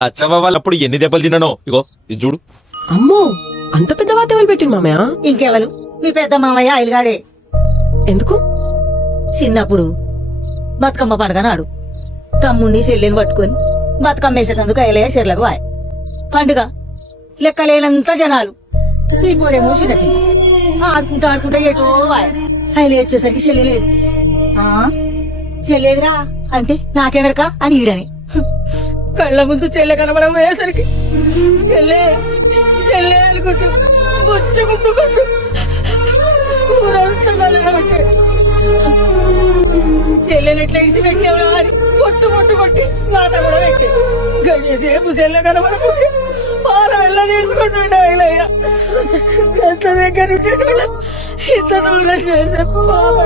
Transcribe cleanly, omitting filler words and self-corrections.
అచ్చవ్వ వాళ్ళప్పుడు ఎన్ని దెబ్బలు తిన్నానో ఇగో ఇది చూడు. అమ్మో అంత పెద్ద వాత ఎవరు పెట్టింది మామయ్య? ఇంకెవరు మీ పెద్ద మామయ్య ఐలుగాడే. ఎందుకు? చిన్నప్పుడు బతుకమ్మ పండుగ నాడు తమ్ముడిని చెల్లెని పట్టుకుని బతుకమ్మ వేసేటందుకు ఐలయ్య చెర్లకు వాయ్. పండుగ లెక్కలేనంత జనాలు. ఇప్పుడేమో చిన్నకి ఆడుకుంటా ఎటో వాయ్. ఐలయ్య వచ్చేసరికి చెల్లె లేదు. చెల్లేదురా అంటే నాకెవరకా అని ఈడని కళ్ళ ముందు చెల్లె కనబడం అయ్యేసరికి చెల్లె చెల్లె అనుకుంటూ బుచ్చుకుంటుకుంటూ ఊరంతా నల్లబట్టే చెల్లెని ఎట్లా ఇడిచి పెట్టావు అని పొట్టు కొట్టి నాట కూడా పెట్టే గడిసేపు చెల్లె కనబడకుంటే పార వెళ్ళ తీసుకుంటుండే ఐలయ్య. ఎంత దగ్గర ఇంత దూరం చేసే పాప